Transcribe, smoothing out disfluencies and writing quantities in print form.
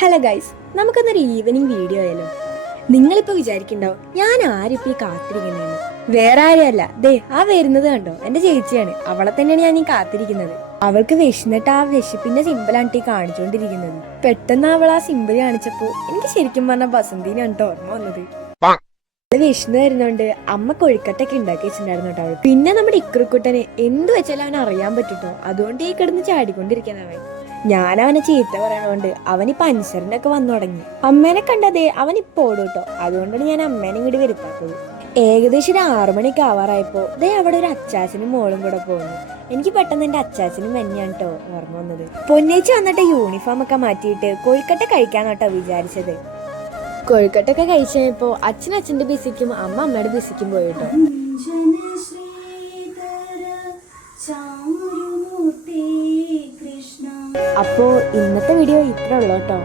Hello guys, നമുക്കൊന്നൊരു evening video ആയാലോ? നിങ്ങളിപ്പോൾ വിചാരിക്കണ്ടാവും ഞാൻ ആരിപ്പോൾ ഈ കാത്തിരിക്കുന്നതെന്ന്. വേറെ ആരെയല്ല, ദേ ആ വരുന്നത് കണ്ടോ, എൻ്റെ ചേച്ചിയാണ്. അവളെ തന്നെയാണ് ഞാൻ ഈ കാത്തിരിക്കുന്നത്. അവൾക്ക് വിശന്നിട്ട് ആ വിശപ്പിന്റെ സിമ്പിളാണ് ഈ കാണിച്ചുകൊണ്ടിരിക്കുന്നത്. പെട്ടെന്ന് അവൾ ആ സിമ്പിൾ കാണിച്ചപ്പോൾ എനിക്ക് ശരിക്കും പറഞ്ഞാൽ ബസന്തിനാണ് കേട്ടോ ഓർമ്മ വന്നത്. വിശന്ന് വരുന്നോണ്ട് അമ്മ കൊഴുക്കട്ടൊക്കെ ഉണ്ടാക്കി വെച്ചിട്ടുണ്ടായിരുന്നു കേട്ടോ. പിന്നെ നമ്മുടെ ഇക്രുക്കുട്ടന് എന്ത് വെച്ചാലും അവൻ അറിയാൻ പറ്റൂട്ടോ. അതുകൊണ്ട് ഈ കിടന്ന് ചാടിക്കൊണ്ടിരിക്കുന്നവൻ. ഞാൻ അവനെ ചീത്ത പറയണോണ്ട് അവൻ ഈ പഞ്ചറിനൊക്കെ വന്നു തുടങ്ങി. അമ്മേനെ കണ്ടതേ അവൻ ഇപ്പൊ ഓടും കേട്ടോ. അതുകൊണ്ടാണ് ഞാൻ അമ്മേനെ ഇങ്ങോട്ട് വരുത്താത്തത്. ഏകദേശം ഒരു 6 മണിക്ക് ആവാറായപ്പോ ദേ അവിടെ ഒരു അച്ചാച്ചനും മോളും കൂടെ പോകുന്നു. എനിക്ക് പെട്ടെന്ന് എന്റെ അച്ചാച്ചനും തന്നെയാണ് കേട്ടോ ഓർമ്മ വന്നത്. പൊന്നേച്ചി വന്നിട്ട് യൂണിഫോം ഒക്കെ മാറ്റിയിട്ട് കൊഴുക്കട്ട കഴിക്കാന്നോട്ടോ വിചാരിച്ചത്. കൊഴുക്കട്ടൊക്കെ കഴിച്ചപ്പോ അച്ഛൻ അച്ഛന്റെ ബിസിക്കും അമ്മ അമ്മയുടെ ബിസിക്കും പോയിട്ടോ. അപ്പോ ഇന്നത്തെ വീഡിയോ ഇത്ര ഉള്ളൂ കേട്ടോ.